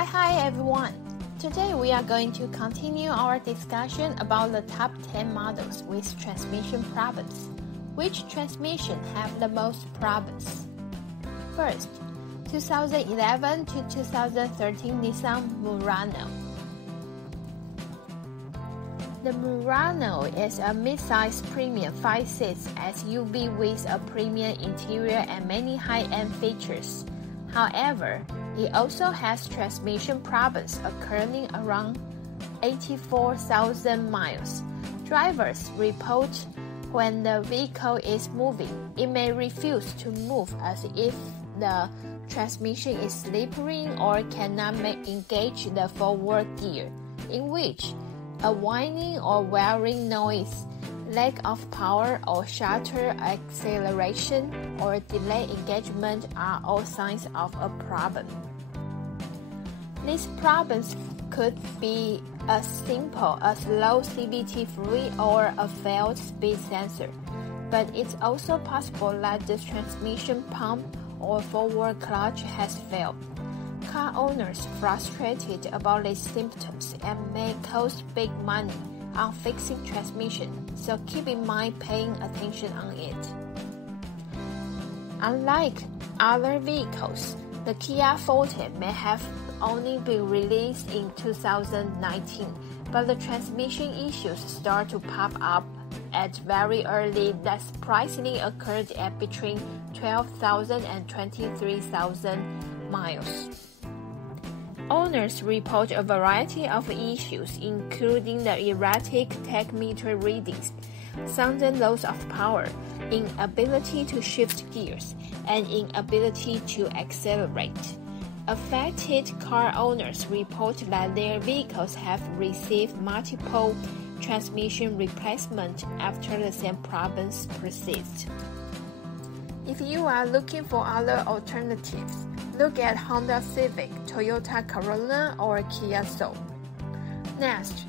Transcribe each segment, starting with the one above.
Hi everyone! Today we are going to continue our discussion about the top 10 models with transmission problems. Which transmission have the most problems? First, 2011 to 2013 Nissan Murano. The Murano is a mid-size premium 5-seat SUV with a premium interior and many high-end features. However, it also has transmission problems occurring around 84,000 miles. Drivers report when the vehicle is moving, it may refuse to move as if the transmission is slippery or cannot engage the forward gear, in which a whining or whirring noise, lack of power or shutter acceleration, or delay engagement are all signs of a problem. These problems could be as simple as low CVT fluid or a failed speed sensor, but it's also possible that the transmission pump or forward clutch has failed. Car owners frustrated about these symptoms and may cost big money on fixing transmission, so keep in mind paying attention on it. Unlike other vehicles, the Kia Forte may have only been released in 2019, but the transmission issues start to pop up at very early that surprisingly occurred at between 12,000 and 23,000 miles. Owners report a variety of issues, including the erratic tachymeter readings, sudden loss of power, inability to shift gears, and inability to accelerate. Affected car owners report that their vehicles have received multiple transmission replacements after the same problems persist. If you are looking for other alternatives, look at Honda Civic, Toyota Corolla, or Kia Soul. Next,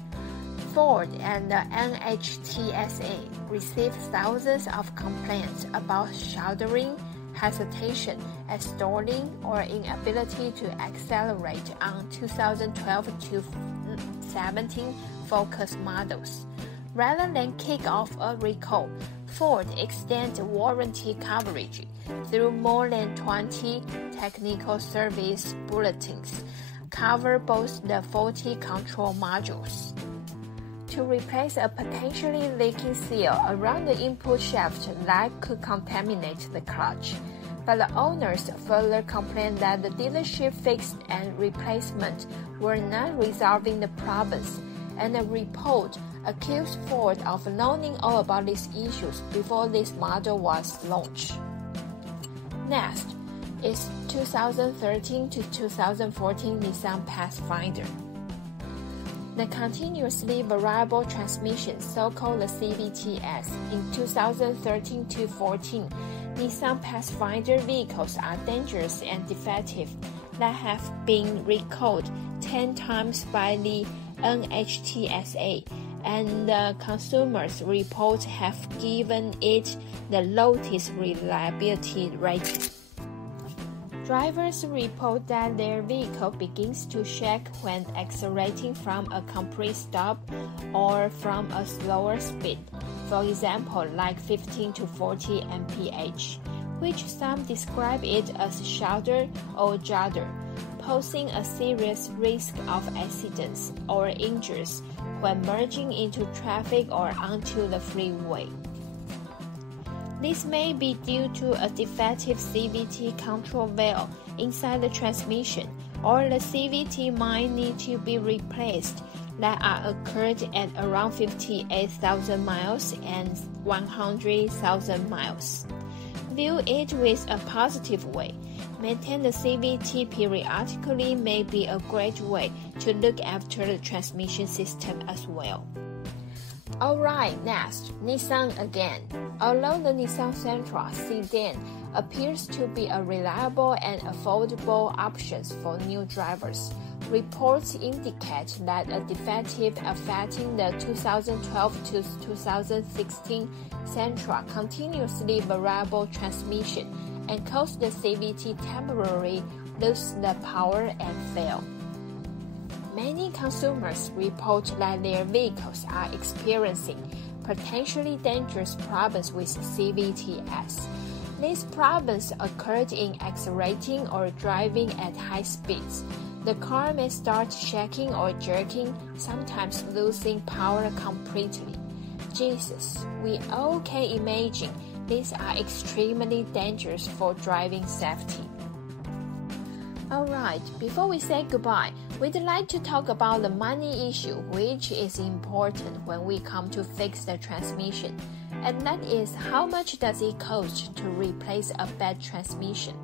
Ford and the NHTSA received thousands of complaints about shuddering, hesitation, and stalling or inability to accelerate on 2012 to 17 Focus models. Rather than kick off a recall, Ford extends warranty coverage through more than 20 technical service bulletins, cover both the faulty control modules. To replace a potentially leaking seal around the input shaft that could contaminate the clutch, but the owners further complained that the dealership fix and replacement were not resolving the problems, and the report accused Ford of knowing all about these issues before this model was launched. Next is 2013 to 2014 Nissan Pathfinder. The continuously variable transmission, so-called the CVTs, in 2013 to 14, Nissan Pathfinder vehicles are dangerous and defective that have been recalled 10 times by the NHTSA, and the consumers' reports have given it the lowest reliability rating. Drivers report that their vehicle begins to shake when accelerating from a complete stop or from a slower speed, for example like 15 to 40 mph, which some describe it as shudder or judder, posing a serious risk of accidents or injuries when merging into traffic or onto the freeway. This may be due to a defective CVT control valve inside the transmission, or the CVT might need to be replaced that are occurred at around 58,000 miles and 100,000 miles. View it with a positive way. Maintain the CVT periodically may be a great way to look after the transmission system as well. Alright, next, Nissan again. Although the Nissan Sentra sedan appears to be a reliable and affordable option for new drivers, reports indicate that a defective affecting the 2012 to 2016 Sentra continuously variable transmission and caused the CVT temporarily lose the power and fail. many consumers report that their vehicles are experiencing potentially dangerous problems with CVTs. These problems occurred in accelerating or driving at high speeds. The car may start shaking or jerking, sometimes losing power completely. Jesus, we all can imagine these are extremely dangerous for driving safety. Alright, before we say goodbye, we'd like to talk about the money issue, which is important when we come to fix the transmission. And that is, how much does it cost to replace a bad transmission?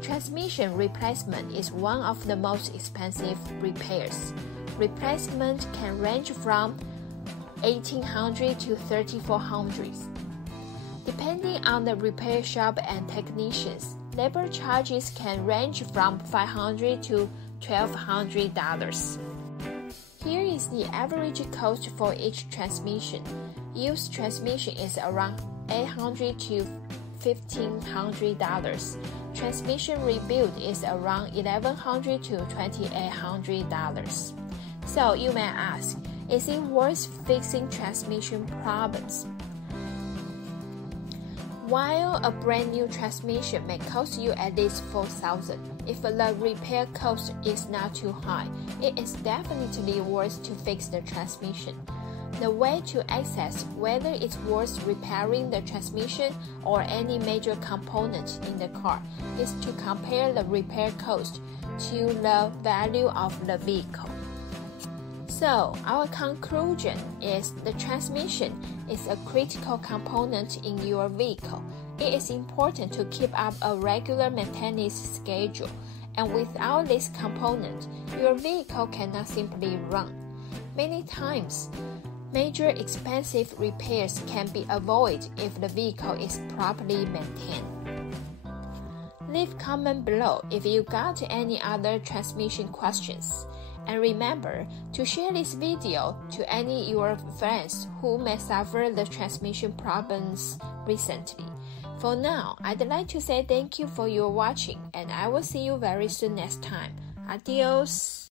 Transmission replacement is one of the most expensive repairs. Replacement can range from $1,800 to $3,400. Depending on the repair shop and technicians, labor charges can range from $500 to $1,200. Here is the average cost for each transmission. Used transmission is around $800 to $1,500. Transmission rebuild is around $1,100 to $2,800. So you may ask, is it worth fixing transmission problems? While a brand new transmission may cost you at least $4,000, if the repair cost is not too high, it is definitely worth to fix the transmission. The way to assess whether it's worth repairing the transmission or any major component in the car is to compare the repair cost to the value of the vehicle. So, our conclusion is the transmission is a critical component in your vehicle. It is important to keep up a regular maintenance schedule, and without this component, your vehicle cannot simply run. Many times, major expensive repairs can be avoided if the vehicle is properly maintained. Leave comment below if you got any other transmission questions. And remember to share this video to any your friends who may suffer the transmission problems recently. For now, I'd like to say thank you for your watching, and I will see you very soon next time. Adios!